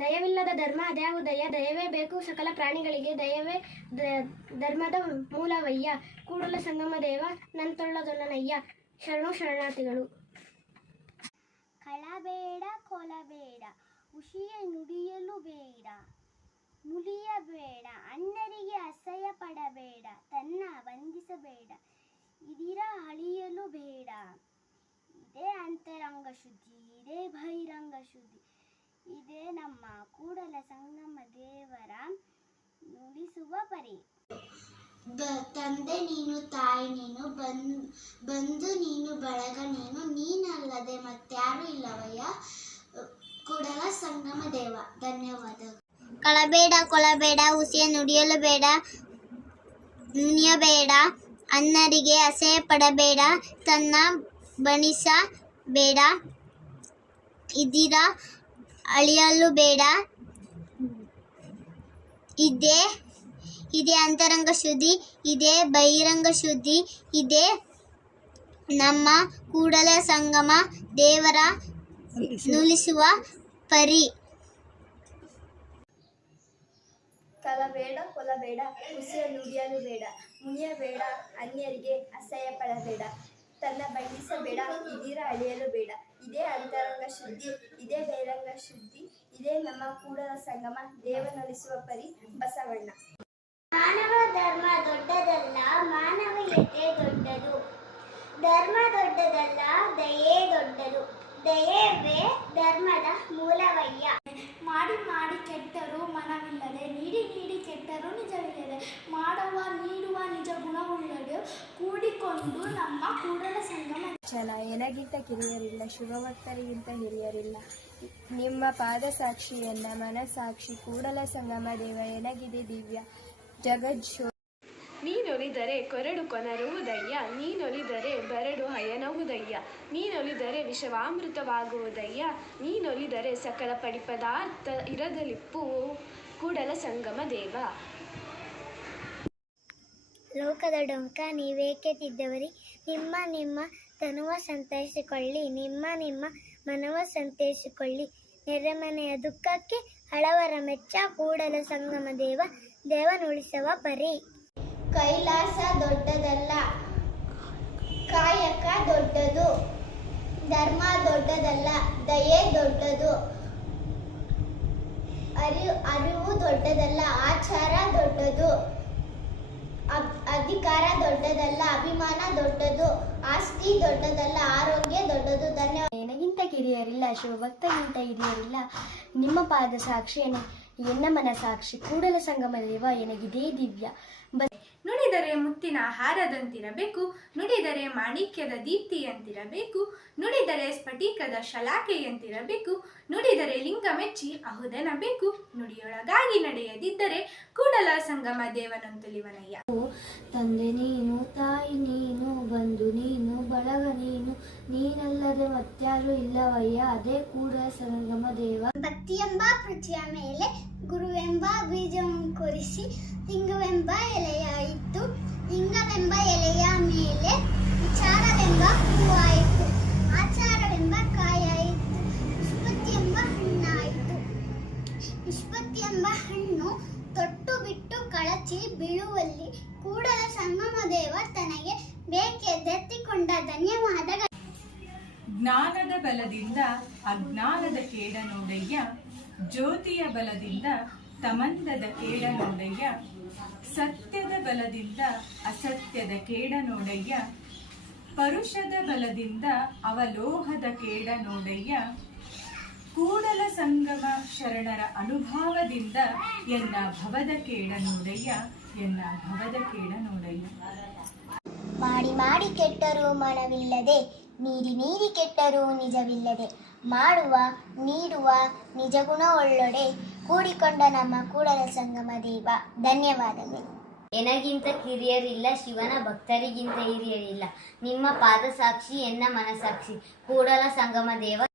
ದಯವಿಲ್ಲದ ಧರ್ಮ ಅದ್ಯಾವುದಯ್ಯ ದಯವೇ ಬೇಕು ಸಕಲ ಪ್ರಾಣಿಗಳಿಗೆ, ದಯವೇ ಧರ್ಮದ ಮೂಲವಯ್ಯ. ಕೂಡಲ ಸಂಗಮ ದೇವ ನಂತೊಳ್ಳದೊಲ್ಲನಯ್ಯ ಶರಣು ಶರಣಾರ್ಥಿಗಳು. ಕಳಬೇಡ, ಕೊಲಬೇಡ ಉಷಿಯ ನುಡಿಯಲು ಬೇಡ. ಮುಲಿಯಬೇಡ, ಅಣ್ಣರಿಗೆ ಅಸಹ್ಯ ಪಡಬೇಡ ತನ್ನ ವಂದಿಸಬೇಡ. ಇದಿರ ಅಳಿಯಲು ಬೇಡ. ಇದೇ ಅಂತರಂಗ ಶುದ್ಧಿ, ಇದೇ ಬಹಿರಂಗ ಶುದ್ಧಿ. ಇದೇ ನಮ್ಮ ಕೂಡಲ ಸಂಗಮ ದೇವರ ನುಡಿಸುವ ಪರಿ. ಬ- ತಂದೆ ನೀನು ತಾಯಿ ನೀನು ಬಂದು ನೀನು ಬಳಗ ನೀನು ನೀನಲ್ಲದೆ ಮತ್ತಾರು ಇಲ್ಲವಯ್ಯ? ಕೂಡಲ ಸಂಗಮ ದೇವ ಧನ್ಯವಾದಗಳು. ಕಳಬೇಡ ಕೊಳಬೇಡ ಹುಸಿಯ ನುಡಿಯಲು ಬೇಡ ನುಣಿಯಬೇಡ ಅನ್ನರಿಗೆ ಅಸಹ್ಯ ಪಡಬೇಡ ತನ್ನ ಬಣಿಸಬೇಡ ಇದಿರ ಅಳಿಯಲು ಬೇಡ. ಇದೆ ಇದೆ ಅಂತರಂಗ ಶುದ್ಧಿ ಇದೆ ಬಹಿರಂಗ ಶುದ್ಧಿ ಇದೆ ನಮ್ಮ ಕೂಡಲ ಸಂಗಮ ದೇವರ ನುಲಿಸುವ ಪರಿ. ಕಲಬೇಡ ಕೊಲಬೇಡ ಹುಸಿಯ ನುಡಿಯಲು ಬೇಡ ಮುನಿಯಬೇಡ ಅನ್ಯರಿಗೆ ಅಸಹ್ಯ ಪಡಬೇಡ ತನ್ನ ಬಂಧಿಸಬೇಡ ಇದಿರ ಅಳಿಯಲು ಬೇಡ. ಇದೇ ಅಂತರಂಗ ಶುದ್ಧಿ ಇದೇ ಬಹಿರಂಗ ಶುದ್ಧಿ ಇದೇ ನಮ್ಮ ಕೂಡಲ ಸಂಗಮ ದೇವನೊಲಿಸುವ ಪರಿ ಬಸವಣ್ಣ. ಮಾನವ ಧರ್ಮ ದೊಡ್ಡದಲ್ಲ ಮಾನವೀಯತೆ ದೊಡ್ಡದು. ಧರ್ಮ ದೊಡ್ಡದಲ್ಲ ದಯೆ ದೊಡ್ಡದು. ದಯವೇ ಧರ್ಮದ ಮೂಲವಯ್ಯ. ಮಾಡಿ ಮಾಡಿ ಕೆಟ್ಟರು ಮನವಿಲ್ಲದೆ ನೀಡಿ ನೀಡಿ ಕೆಟ್ಟರು ನಿಜವಿಲ್ಲದೆ ಮಾಡುವ ನೀಡುವ ನಿಜ ಗುಣವುಳ್ಳದು. ಕೂಡಿಕೊಂಡು ನಮ್ಮ ಕೂಡಲ ಸಂಗಮ ಏನಗಿಂತ ಎನಗಿಂತ ಕಿರಿಯರಿಲ್ಲ ಶಿವಭಕ್ತರಿಗಿಂತ ಹಿರಿಯರಿಲ್ಲ. ನಿಮ್ಮ ಪಾದ ಸಾಕ್ಷಿಯನ್ನ ಮನಸಾಕ್ಷಿ ಕೂಡಲ ಸಂಗಮ ದೇವ ಎನಗಿದೆ ದಿವ್ಯ? ಜಗಜ್ಜೋ ನೀನೊಲಿದರೆ ಕೊರಡು ಕೊನರುವುದಯ್ಯ ನೀನೊಲಿದರೆ ಬರಡು ಹಯನವುದಯ್ಯ ನೀನೊಲಿದರೆ ವಿಷವಾಮೃತವಾಗುವುದಯ್ಯ ನೀನೊಲಿದರೆ ಸಕಲ ಪಡಿಪದಾರ್ಥ ಇರದಲಿಪ್ಪು ಕೂಡಲ ಸಂಗಮ ದೇವ. ಲೋಕದ ಡೊಂಕ ನೀವೇಕೆ ತಿದ್ದವರಿ? ನಿಮ್ಮ ನಿಮ್ಮ ತನುವ ಸಂತೈಸಿಕೊಳ್ಳಿ, ನಿಮ್ಮ ನಿಮ್ಮ ಮನವ ಸಂತೈಸಿಕೊಳ್ಳಿ. ನೆರೆಮನೆಯ ದುಃಖಕ್ಕೆ ಹಳವರ ಮೆಚ್ಚ ಕೂಡಲ ಸಂಗಮ ದೇವ, ದೇವನುಳಿಸವ ಪರಿ. ಕೈಲಾಸ ದೊಡ್ಡದಲ್ಲ, ಕಾಯಕ ದೊಡ್ಡದು, ಧರ್ಮ ದೊಡ್ಡದಲ್ಲ, ದಯೆ ದೊಡ್ಡದು ಅರಿವು ಅರಿವು ದೊಡ್ಡದಲ್ಲ, ಆಚಾರ ದೊಡ್ಡದು. ಅಧಿಕಾರ ದೊಡ್ಡದಲ್ಲ, ಅಭಿಮಾನ ದೊಡ್ಡದು, ಆಸ್ತಿ ದೊಡ್ಡದಲ್ಲ, ಆರೋಗ್ಯ ದೊಡ್ಡದು, ಧನ್ಯವಾದ. ಕಿರಿಯರಿಲ್ಲ ಶಿವಭಕ್ತಗಿಂತ ಹಿರಿಯರಿಲ್ಲ, ನಿಮ್ಮ ಪಾದ ಸಾಕ್ಷಿ ಎನ ಎನ್ನ ಮನ ಸಾಕ್ಷಿ ಕೂಡಲ ಸಂಗಮ ದೇವ ಎನಗಿದೇ ದಿವ್ಯ. ಬ ನುಡಿದರೆ ಮುತ್ತಿನ ಹಾರದಂತಿರಬೇಕು ನುಡಿದರೆ ಮಾಣಿಕ್ಯದ ದೀಪ್ತಿಯಂತಿರಬೇಕು ನುಡಿದರೆ ಸ್ಫಟಿಕದ ಶಲಾಕೆಯಂತಿರಬೇಕು ನುಡಿದರೆ ಲಿಂಗ ಮೆಚ್ಚಿ ಅಹುದೆನಬೇಕು ನುಡಿಯೊಳಗಾಗಿ ನಡೆಯದಿದ್ದರೆ ಕೂಡಲ ಸಂಗಮ ದೇವನಂತುಲಿವನಯ್ಯ ತಂದೆ ನೀನು ತಾಯಿ ನೀನು ಬಂಧು ನೀನು ಬಳಗ ನೀನು ನೀನಲ್ಲದೆ ಮತ್ಯಾರು ಇಲ್ಲವಯ್ಯ, ಅದೇ ಕೂಡ ಸರಂಗಮ ದೇವ. ಭಕ್ತಿಯೆಂಬ ಪೃಥ್ವಿಯ ಮೇಲೆ ಗುರುವೆಂಬ ಬೀಜವನ್ನು ಕೊರಿಸಿ ಲಿಂಗವೆಂಬ ಎಲೆಯ ಇತ್ತು ಲಿಂಗವೆಂಬ ಎಲೆಯ ಮೇಲೆ ವಿಚಾರವೆಂಬ ಹೂವಾಯಿತು ಆಚಾರವೆಂಬ ಕಾಯಾಯಿತು ನಿಷ್ಪತ್ತಿ ಎಂಬ ಹಣ್ಣಾಯಿತು ನಿಷ್ಪತ್ತಿ ಎಂಬ ಹಣ್ಣು ತೊಟ್ಟು ಬಿಟ್ಟು ಕಳಚಿ ಬೀಳುವಲ್ಲಿ ಕೂಡಲ ಸಂಗಮ ದೇವ ತನಗೆ ಬೇಕೆದ್ದೆತ್ತಿಕೊಂಡ ಧನ್ಯವಾದಗಳು ಜ್ಞಾನದ ಬಲದಿಂದ ಅಜ್ಞಾನದ ಕೇಡ ನೋಡಯ್ಯ ಜ್ಯೋತಿಯ ಬಲದಿಂದ ತಮಂದದ ಕೇಡ ನೋಡಯ್ಯ ಸತ್ಯದ ಬಲದಿಂದ ಅಸತ್ಯದ ಕೇಡ ನೋಡಯ್ಯ ಪರುಷದ ಬಲದಿಂದ ಅವಲೋಹದ ಕೇಡ ನೋಡಯ್ಯ ಕೂಡಲ ಸಂಗಮ ಶರಣರ ಅನುಭಾವದಿಂದ ಎನ್ನ ಭವದ ಕೇಡ ನೋಡಯ್ಯ ಎನ್ನ ಭವದ ಕೇಡ ನೋಡಯ್ಯ ಮಾಡಿ ಮಾಡಿ ಕೆಟ್ಟರೂ ಮನವಿಲ್ಲದೆ ನೀಡಿ ನೀಡಿ ಕೆಟ್ಟರೂ ನಿಜವಿಲ್ಲದೆ, ಮಾಡುವ, ನೀಡುವ ನಿಜ ಗುಣವುಳ್ಳೊಡೆ ಕೂಡಿಕೊಂಡ ನಮ್ಮ ಕೂಡಲ ಸಂಗಮ ದೇವ. ಧನ್ಯವಾದಗಳು. ಎನಗಿಂತ ಕಿರಿಯರಿಲ್ಲ, ಶಿವನ ಭಕ್ತರಿಗಿಂತ ಹಿರಿಯರಿಲ್ಲ. ನಿಮ್ಮ ಪಾದ ಸಾಕ್ಷಿ ಎನ್ನ ಮನಸಾಕ್ಷಿ? ಕೂಡಲ ಸಂಗಮ ದೇವ